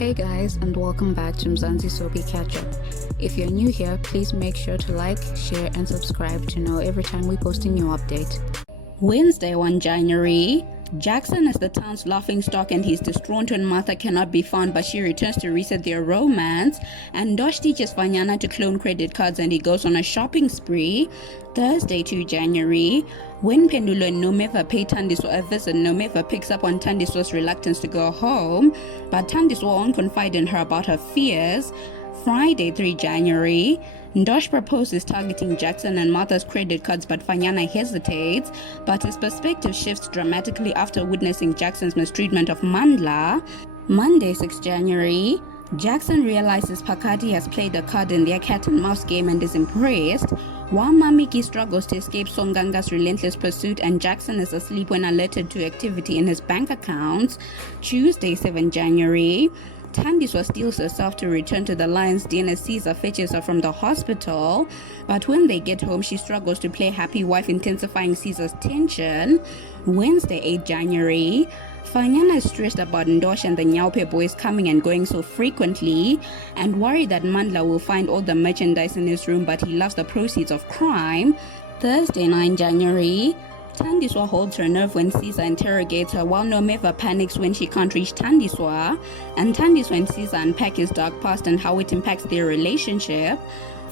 Hey guys, and welcome back to Mzansi Soapie CatchUp. If you're new here, please make sure to like, share and subscribe to know every time we post a new update. Wednesday, 1 January. Jackson is the town's laughingstock and he's distraught when Martha cannot be found, but she returns to reset their romance. And Dosh teaches Fanyana to clone credit cards and he goes on a shopping spree. Thursday, 2 January. When Pendulo and Nomeva pay Thandiswa a visit, Nomeva picks up on Thandiswa's reluctance to go home, but Thandiswa won't confide in her about her fears. Friday, 3 January. Ndosh proposes targeting Jackson and Martha's credit cards, but Fanyana hesitates, but his perspective shifts dramatically after witnessing Jackson's mistreatment of Mandla. Monday, 6 January. Jackson realizes Phakathi has played a card in their cat and mouse game and is impressed, while Mamiki struggles to escape Songanga's relentless pursuit and Jackson is asleep when alerted to activity in his bank accounts. Tuesday, 7 January. Thandiswa steals herself to return to the lion's den as Caesar fetches her from the hospital, but when they get home she struggles to play happy wife, intensifying Caesar's tension. Wednesday, 8 January. Fanyana is stressed about Ndosh and the Nyaupe boys coming and going so frequently and worried that Mandla will find all the merchandise in his room, but he loves the proceeds of crime. Thursday, 9 January. Thandiswa holds her nerve when Caesar interrogates her, while Nomeva panics when she can't reach Thandiswa, and Thandiswa and Caesar unpack his dark past and how it impacts their relationship.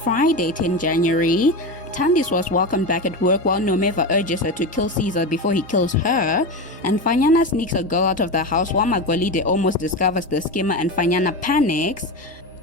Friday, 10 January. Thandiswa was welcomed back at work while Nomeva urges her to kill Caesar before he kills her, and Fanyana sneaks a girl out of the house while Magolide almost discovers the scammer and Fanyana panics.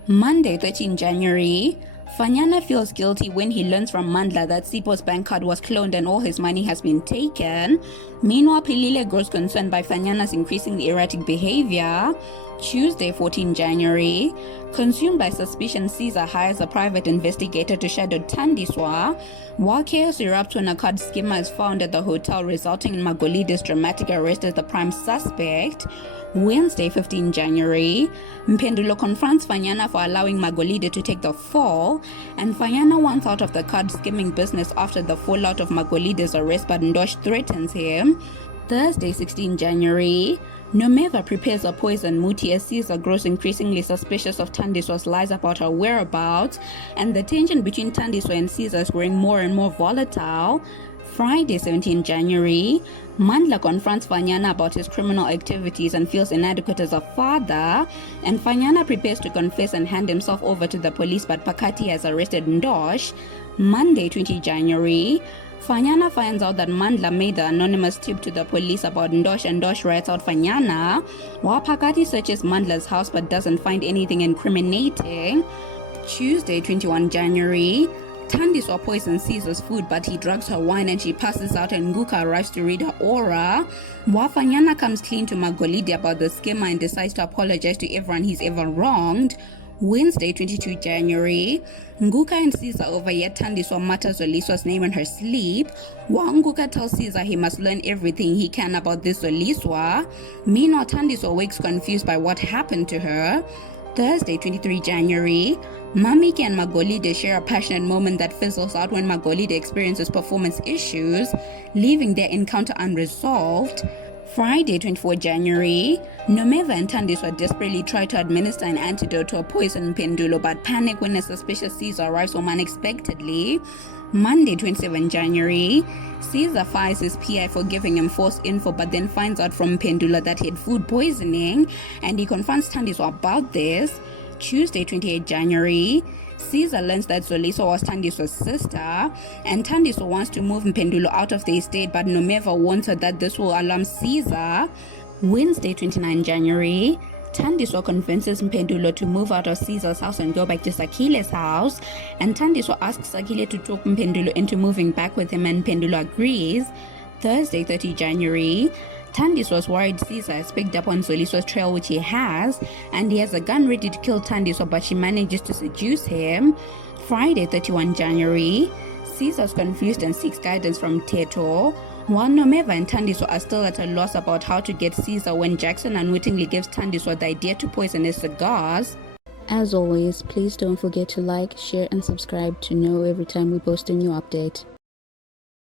Monday, 13 January. Fanyana feels guilty when he learns from Mandla that Sipo's bank card was cloned and all his money has been taken. Meanwhile, Pilile grows concerned by Fanyana's increasingly erratic behavior. Tuesday, 14 January. Consumed by suspicion, Caesar hires a private investigator to shadow Thandiswa, while chaos erupts when a card schema is found at the hotel, resulting in Magolide's dramatic arrest as the prime suspect. Wednesday, 15 January. Mpendulo confronts Fanyana for allowing Magolide to take the fall, and Fanyana wants out of the card skimming business after the fallout of Magolide's arrest, but Ndosh threatens him. Thursday, 16 January. Nomeva prepares a poison muti as Caesar grows increasingly suspicious of Thandiswa's lies about her whereabouts, and the tension between Thandiswa and Caesar is growing more and more volatile. Friday, 17 January. Mandla confronts Fanyana about his criminal activities and feels inadequate as a father, and Fanyana prepares to confess and hand himself over to the police, but Phakathi has arrested Ndosh. Monday, 20 January. Fanyana finds out that Mandla made the anonymous tip to the police about Ndosh, and Ndosh writes out Fanyana, while Phakathi searches Mandla's house but doesn't find anything incriminating. Tuesday, 21 January. Thandiswa poisons Caesar's food, but he drugs her wine and she passes out, and Nguka arrives to read her aura, while Fanyana comes clean to Magolide about the scammer and decides to apologize to everyone he's ever wronged. Wednesday, 22 January. Nguka and Caesar overhear Thandiswa mutter Zoliswa's name in her sleep, while Nguka tells Caesar he must learn everything he can about this Zoliswa. Meanwhile, Thandiswa wakes confused by what happened to her. Thursday, 23 January. Mamiki and Magolide share a passionate moment that fizzles out when Magolide experiences performance issues, leaving their encounter unresolved. Friday, 24 January. Nomeva and Thandiswa desperately try to administer an antidote to a poison Pendulo, but panic when a suspicious Caesar arrives home unexpectedly. Monday, 27 January. Caesar fires his PI for giving him false info, but then finds out from Pendula that he had food poisoning, and he confronts Thandiswa about this. Tuesday, 28 January. Caesar learns that Zoliswa was Thandiswa's sister, and Thandiswa wants to move Mpendulo out of the estate, but Nomeva warns her that this will alarm Caesar. Wednesday, 29 January. Thandiswa convinces Mpendulo to move out of Caesar's house and go back to Sakile's house, and Thandiswa asks Sakile to talk Mpendulo into moving back with him, and Mpendulo agrees. Thursday, 30 January. Thandiswa was worried Caesar has picked up on Zoliswa's trail, which he has, and he has a gun ready to kill Thandiswa, but she manages to seduce him. Friday, 31 January. Caesar's confused and seeks guidance from Teto, while Nomeva and Thandiswa are still at a loss about how to get Caesar when Jackson unwittingly gives Thandiswa the idea to poison his cigars. As always, please don't forget to like, share and subscribe to know every time we post a new update.